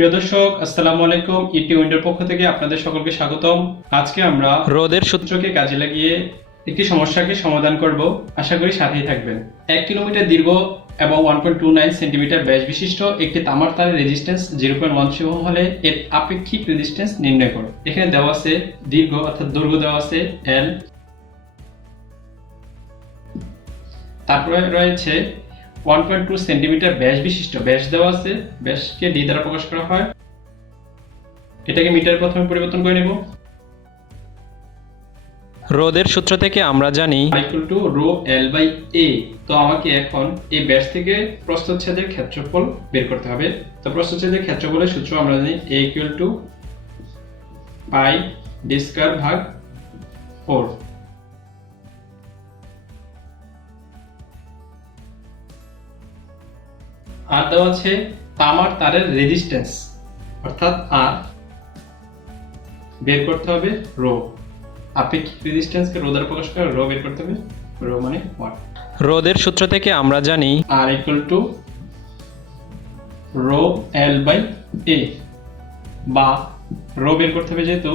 প্রিয় দর্শক, আসসালামু আলাইকুম। ইটি উইন্ডোর পক্ষ থেকে আপনাদের সকলকে স্বাগতম। আজকে আমরা রোধের সূত্রকে কাজে লাগিয়ে একটি সমস্যাকে সমাধান করব। আশা করি সাথেই থাকবেন। 1 কিলোমিটার দীর্ঘ এবং 1.29 সেন্টিমিটার ব্যাস বিশিষ্ট একটি তামার তারের রেজিস্ট্যান্স 0.13 ওহম হলে এর আপেক্ষিক রেজিস্ট্যান্স নির্ণয় করো। এখানে দেওয়া আছে দীর্ঘ অর্থাৎ দৈর্ঘ্য দেওয়া আছে L, তারপরে রয়েছে 1.2 সেন্টিমিটার ব্যাস বিশিষ্ট, ব্যাস দেওয়া আছে, ব্যাসকে ডি দ্বারা প্রকাশ করা হয়। এটাকে মিটার প্রথমে পরিবর্তন করে নেব। রোধের সূত্র থেকে আমরা জানি ρL/A। তো আমাকে এখন এই ব্যাস থেকে প্রস্থচ্ছেদের ক্ষেত্রফল বের করতে হবে। তো প্রস্থচ্ছেদের ক্ষেত্রফলের সূত্র আমরা জানি A = πd²/4। আর দেওয়া আছে তামার তারের রেজিস্ট্যান্স অর্থাৎ আর, বের করতে হবে রো। আপেক্ষিক রেজিস্ট্যান্সকে রো দ্বারা প্রকাশ করে রো বের করতে হবে, রো মানে ওয়াট। রোধের সূত্র থেকে আমরা জানি R = ρL/A, বা রো বের করতে হবে যেহেতু,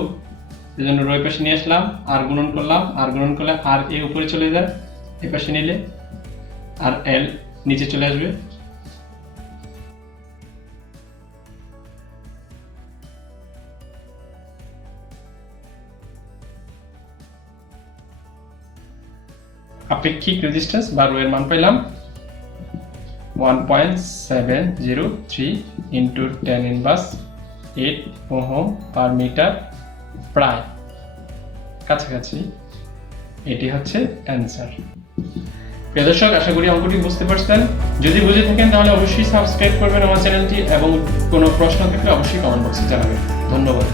সেজন্য রো এর পাশে নিয়ে আসলাম, আর গুণন করলাম, আর গুণন করলে আর এ উপরে চলে যায়, এ পাশে নিলে আর এল নিচে চলে আসবে। আপেক্ষিক রেজিস্ট্যান্স বা রো এর মান পেলাম 1.703 × 10⁻8 ওহম পার মিটার, প্রায় কাছাকাছি। এটি হচ্ছে অ্যান্সার। প্রিয় দর্শক, আশা করি অঙ্কটি বুঝতে পারছেন। যদি বুঝে থাকেন তাহলে অবশ্যই সাবস্ক্রাইব করবেন আমার চ্যানেলটি এবং কোনো প্রশ্ন থাকলে অবশ্যই কমেন্ট বক্সে জানাবেন। ধন্যবাদ।